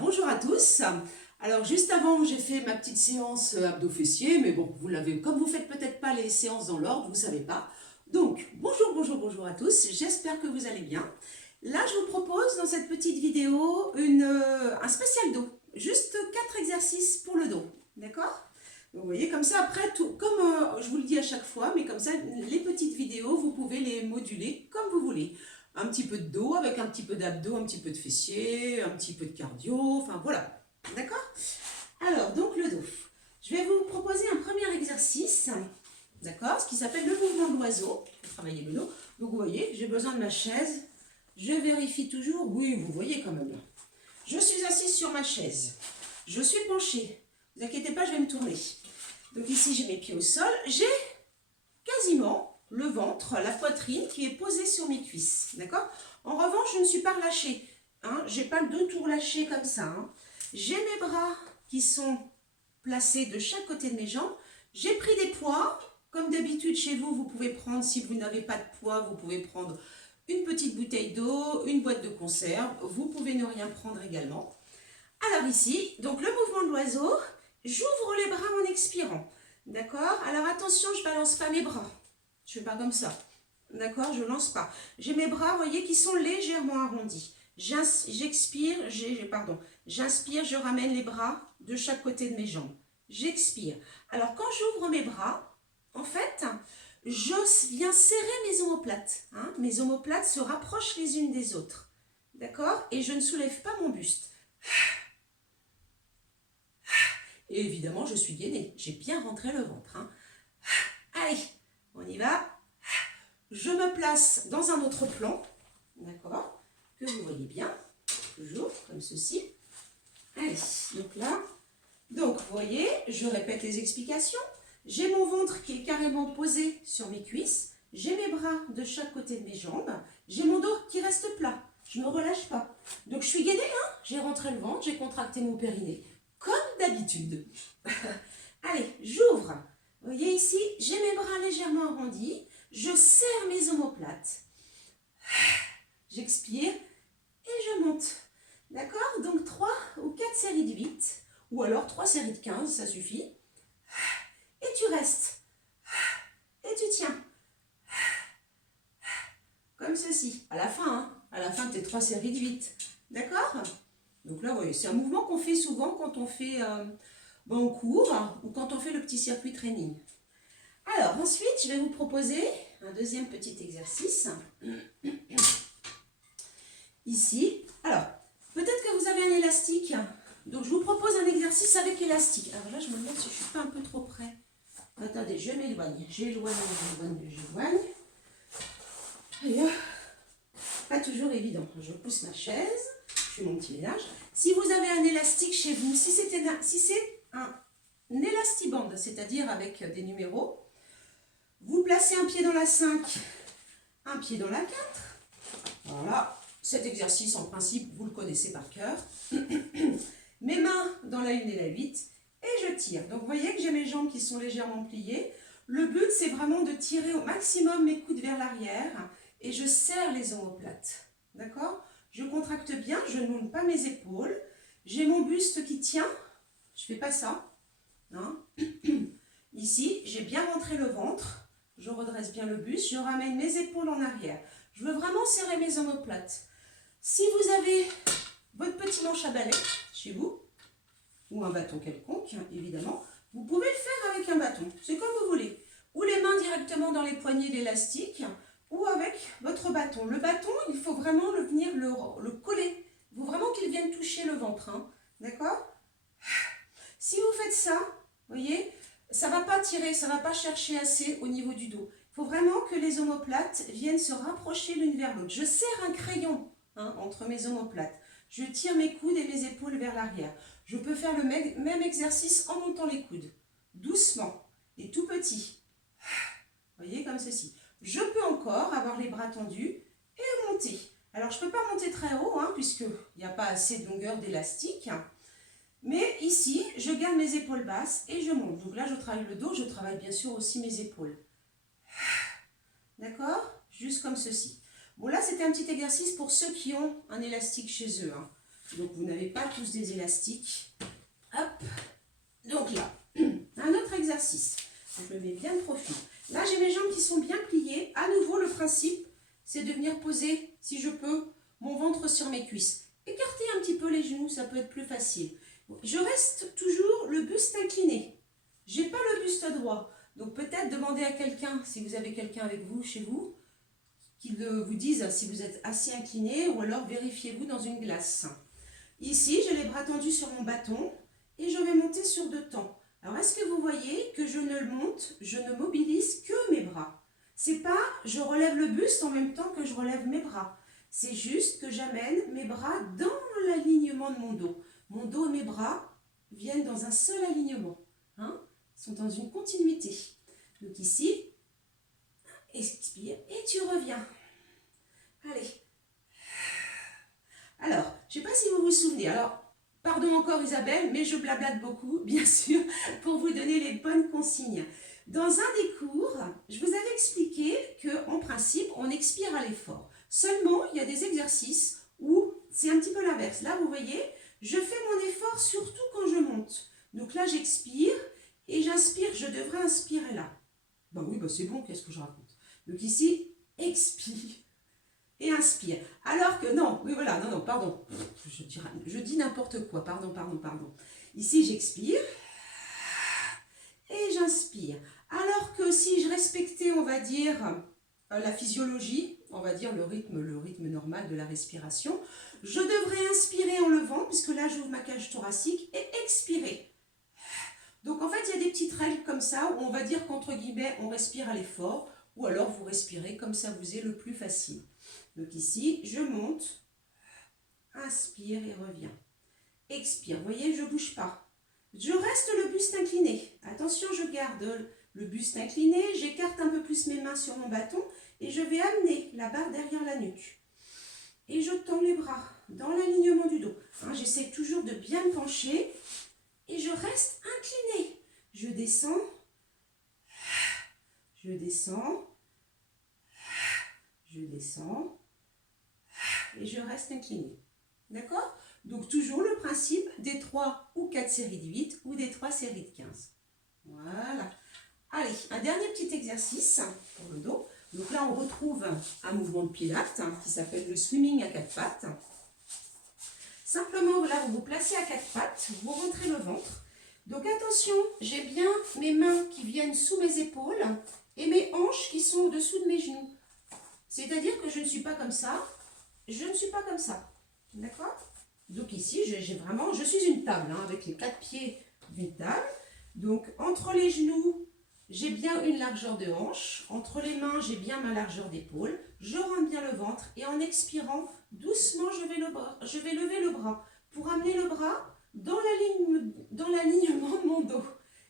bonjour à tous. Alors juste avant, j'ai fait ma petite séance abdos-fessiers, mais bon, vous l'avez, comme vous faites peut-être pas les séances dans l'ordre, vous savez pas. Donc, bonjour à tous, j'espère que vous allez bien. Là, je vous propose dans cette petite vidéo un spécial dos. Juste 4 exercices pour le dos, d'accord? Vous voyez, comme ça, après, tout, comme je vous le dis à chaque fois, mais comme ça, les petites vidéos, vous pouvez les moduler comme vous voulez. Un petit peu de dos avec un petit peu d'abdos, un petit peu de fessiers, un petit peu de cardio, enfin voilà, d'accord? Alors, donc le dos. Je vais vous proposer un premier exercice, d'accord? Ce qui s'appelle le mouvement de l'oiseau, pour travailler le dos. Donc vous voyez, j'ai besoin de ma chaise. Je vérifie toujours, oui, vous voyez quand même. Je suis assise sur ma chaise. Je suis penchée. Ne vous inquiétez pas, je vais me tourner. Donc ici, j'ai mes pieds au sol. J'ai quasiment le ventre, la poitrine qui est posée sur mes cuisses. D'accord? En revanche, je ne suis pas relâchée. Hein? Je n'ai pas le dos tout relâché comme ça. Hein? J'ai mes bras qui sont placés de chaque côté de mes jambes. J'ai pris des poids. Comme d'habitude chez vous, vous pouvez prendre, si vous n'avez pas de poids, vous pouvez prendre une petite bouteille d'eau, une boîte de conserve. Vous pouvez ne rien prendre également. Alors ici, donc le mouvement de l'oiseau, j'ouvre les bras en expirant. D'accord? Alors attention, je ne balance pas mes bras. Je ne fais pas comme ça. D'accord? Je ne lance pas. J'ai mes bras, vous voyez, qui sont légèrement arrondis. J'inspire, je ramène les bras de chaque côté de mes jambes. J'expire. Alors quand j'ouvre mes bras, en fait, je viens serrer mes omoplates. Hein? Mes omoplates se rapprochent les unes des autres. D'accord? Et je ne soulève pas mon buste. Et évidemment, je suis gainée. J'ai bien rentré le ventre. Hein. Allez, on y va. Je me place dans un autre plan. D'accord? Que vous voyez bien. Toujours comme ceci. Allez, donc là. Donc, vous voyez, je répète les explications. J'ai mon ventre qui est carrément posé sur mes cuisses. J'ai mes bras de chaque côté de mes jambes. J'ai mon dos qui reste plat. Je ne me relâche pas. Donc, je suis gainée. Hein? J'ai rentré le ventre. J'ai contracté mon périnée. Comme d'habitude. Allez, j'ouvre. Vous voyez ici, j'ai mes bras légèrement arrondis. Je serre mes omoplates. J'expire et je monte. D'accord? Donc 3 ou 4 séries de 8. Ou alors 3 séries de 15, ça suffit. Et tu restes. Et tu tiens. Comme ceci. À la fin, hein? À la fin de tes 3 séries de 8. D'accord? Donc là, vous voyez, c'est un mouvement qu'on fait souvent quand on fait en cours ou quand on fait le petit circuit training. Alors, ensuite, je vais vous proposer un deuxième petit exercice. Ici. Alors, peut-être que vous avez un élastique. Donc, je vous propose un exercice avec élastique. Alors là, je me demande si je ne suis pas un peu trop près. Attendez, je m'éloigne. J'éloigne. Pas toujours évident. Je pousse ma chaise. Je fais mon petit ménage. Si vous avez un élastique chez vous, si c'est un élastiband, c'est-à-dire avec des numéros, vous placez un pied dans la 5, un pied dans la 4. Voilà, cet exercice en principe, vous le connaissez par cœur. Mes mains dans la 1 et la 8 et je tire. Donc vous voyez que j'ai mes jambes qui sont légèrement pliées. Le but, c'est vraiment de tirer au maximum mes coudes vers l'arrière et je serre les omoplates. D'accord? Je contracte bien, je ne monte pas mes épaules. J'ai mon buste qui tient. Je ne fais pas ça. Hein? Ici, j'ai bien rentré le ventre. Je redresse bien le buste. Je ramène mes épaules en arrière. Je veux vraiment serrer mes omoplates. Si vous avez votre petit manche à balai chez vous, ou un bâton quelconque, évidemment, vous pouvez le faire avec un bâton. C'est comme vous voulez. Ou les mains directement dans les poignées de l'élastique, ou avec votre bâton. Le bâton, il faut vraiment venir le coller. Il faut vraiment qu'il vienne toucher le ventre. Hein. D'accord? Si vous faites ça, vous voyez, ça ne va pas tirer, ça ne va pas chercher assez au niveau du dos. Il faut vraiment que les omoplates viennent se rapprocher l'une vers l'autre. Je serre un crayon entre mes omoplates. Je tire mes coudes et mes épaules vers l'arrière. Je peux faire le même exercice en montant les coudes. Doucement et tout petit. Vous voyez, comme ceci. Je peux encore avoir les bras tendus et monter. Alors, je ne peux pas monter très haut, puisqu'il n'y a pas assez de longueur d'élastique. Mais ici, je garde mes épaules basses et je monte. Donc là, je travaille le dos, je travaille bien sûr aussi mes épaules. D'accord? Juste comme ceci. Bon, là, c'était un petit exercice pour ceux qui ont un élastique chez eux. Donc vous n'avez pas tous des élastiques. Hop. Donc là, un autre exercice. Je me mets bien de profil. Là, j'ai mes jambes qui sont bien pliées. À nouveau, le principe, c'est de venir poser, si je peux, mon ventre sur mes cuisses. Écartez un petit peu les genoux, ça peut être plus facile. Je reste toujours le buste incliné. Je n'ai pas le buste droit. Donc peut-être demander à quelqu'un, si vous avez quelqu'un avec vous, chez vous, qu'il vous dise si vous êtes assez incliné ou alors vérifiez-vous dans une glace. Ici, j'ai les bras tendus sur mon bâton et je vais monter sur 2 temps. Alors, est-ce que vous voyez que je ne le monte, je ne mobilise que mes bras? C'est pas je relève le buste en même temps que je relève mes bras. C'est juste que j'amène mes bras dans l'alignement de mon dos. Mon dos et mes bras viennent dans un seul alignement. Hein? Ils sont dans une continuité. Donc ici, expire et tu reviens. Allez. Alors, je ne sais pas si vous vous souvenez. Alors, pardon encore Isabelle, mais je blablate beaucoup, bien sûr, pour vous donner les bonnes consignes. Dans un des cours, je vous avais expliqué qu'en principe, on expire à l'effort. Seulement, il y a des exercices où c'est un petit peu l'inverse. Là, vous voyez, je fais mon effort surtout quand je monte. Donc là, j'expire et j'inspire. Je devrais inspirer là. Ben oui, c'est bon, qu'est-ce que je raconte? Donc ici, expire et inspire. Alors que non, oui voilà, non, pardon. Je dis n'importe quoi, pardon. Ici, j'expire et j'inspire. Alors que si je respectais, on va dire, la physiologie, on va dire le rythme normal de la respiration, je devrais inspirer en levant, puisque là, j'ouvre ma cage thoracique, et expirer. Donc en fait, il y a des petites règles comme ça, où on va dire qu'entre guillemets, on respire à l'effort, ou alors vous respirez comme ça vous est le plus facile. Donc ici, je monte, inspire et reviens. Expire, vous voyez, je ne bouge pas. Je reste le buste incliné. Attention, je garde le buste incliné, j'écarte un peu plus mes mains sur mon bâton et je vais amener la barre derrière la nuque. Et je tends les bras dans l'alignement du dos. Hein, j'essaie toujours de bien me pencher et je reste incliné. Je descends, je descends, je descends et je reste incliné. D'accord? Donc toujours le principe des 3 ou 4 séries de 8 ou des 3 séries de 15. Voilà. Allez, un dernier petit exercice pour le dos. Donc là, on retrouve un mouvement de pilates qui s'appelle le swimming à 4 pattes. Simplement, là, vous vous placez à 4 pattes, vous rentrez le ventre. Donc attention, j'ai bien mes mains qui viennent sous mes épaules et mes hanches qui sont au-dessous de mes genoux. C'est-à-dire que je ne suis pas comme ça, je ne suis pas comme ça. D'accord? Donc ici, je suis une table, hein, avec les 4 pieds d'une table. Donc entre les genoux, j'ai bien une largeur de hanche. Entre les mains, j'ai bien ma largeur d'épaule. Je rentre bien le ventre et en expirant, doucement, je vais lever le bras pour amener le bras dans l'alignement de mon dos.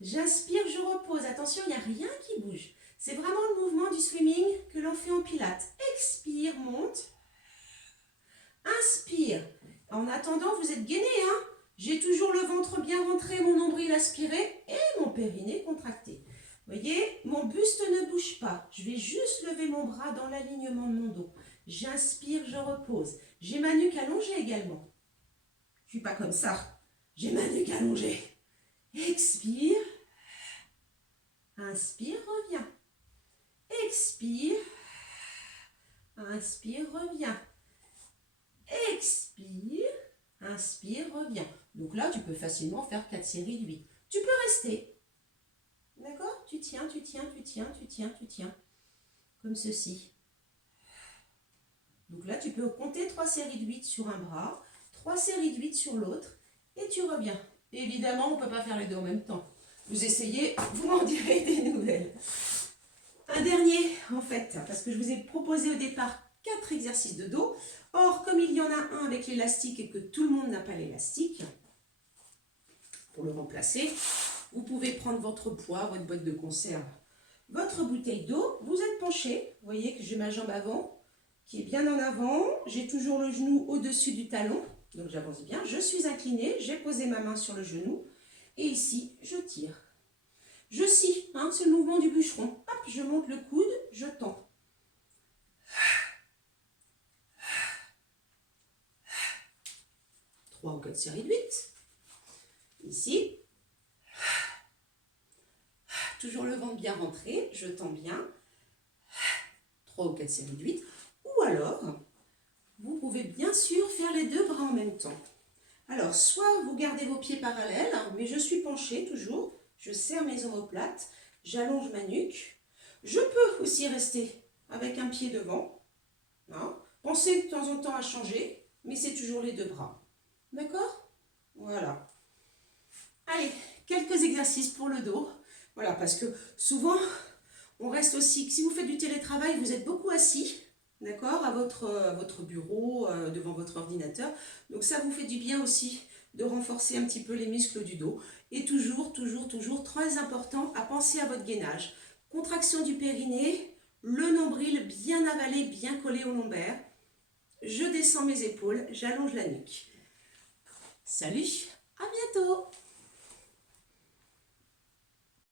J'inspire, je repose. Attention, il n'y a rien qui bouge. C'est vraiment le mouvement du swimming que l'on fait en pilates. Expire, monte. Inspire. En attendant, vous êtes gainé, hein? J'ai toujours le ventre bien rentré, mon nombril aspiré et mon périnée contracté. Vous voyez, mon buste ne bouge pas. Je vais juste lever mon bras dans l'alignement de mon dos. J'inspire, je repose. J'ai ma nuque allongée également. Je ne suis pas comme ça. J'ai ma nuque allongée. Expire. Inspire, reviens. Expire. Inspire, reviens. Expire. Inspire, reviens. Donc là, tu peux facilement faire 4 séries de 8. Tu peux rester. D'accord? Tu tiens. Comme ceci. Donc là, tu peux compter 3 séries de 8 sur un bras, 3 séries de 8 sur l'autre, et tu reviens. Et évidemment, on ne peut pas faire les deux en même temps. Vous essayez, vous m'en direz des nouvelles. Un dernier, en fait, parce que je vous ai proposé au départ 4 exercices de dos. Or, comme il y en a un avec l'élastique et que tout le monde n'a pas l'élastique, pour le remplacer, vous pouvez prendre votre poids, votre boîte de conserve, votre bouteille d'eau, vous êtes penché, vous voyez que j'ai ma jambe avant, qui est bien en avant, j'ai toujours le genou au-dessus du talon, donc j'avance bien, je suis inclinée, j'ai posé ma main sur le genou, et ici, je tire. Je scie, hein, c'est le mouvement du bûcheron, hop, je monte le coude, je tends. 3 ou 4 séries de 8. Ici, toujours le ventre bien rentré, je tends bien. 3 ou 4 séries de 8. Ou alors, vous pouvez bien sûr faire les deux bras en même temps. Alors, soit vous gardez vos pieds parallèles, mais je suis penchée toujours. Je serre mes omoplates, j'allonge ma nuque. Je peux aussi rester avec un pied devant. Hein. Pensez de temps en temps à changer, mais c'est toujours les deux bras. D'accord? Voilà. Allez, quelques exercices pour le dos. Voilà, parce que souvent, on reste aussi, si vous faites du télétravail, vous êtes beaucoup assis, d'accord, à votre bureau, devant votre ordinateur. Donc ça vous fait du bien aussi de renforcer un petit peu les muscles du dos. Et toujours, très important, à penser à votre gainage. Contraction du périnée, le nombril bien avalé, bien collé au lombaire. Je descends mes épaules, j'allonge la nuque. Salut, à bientôt!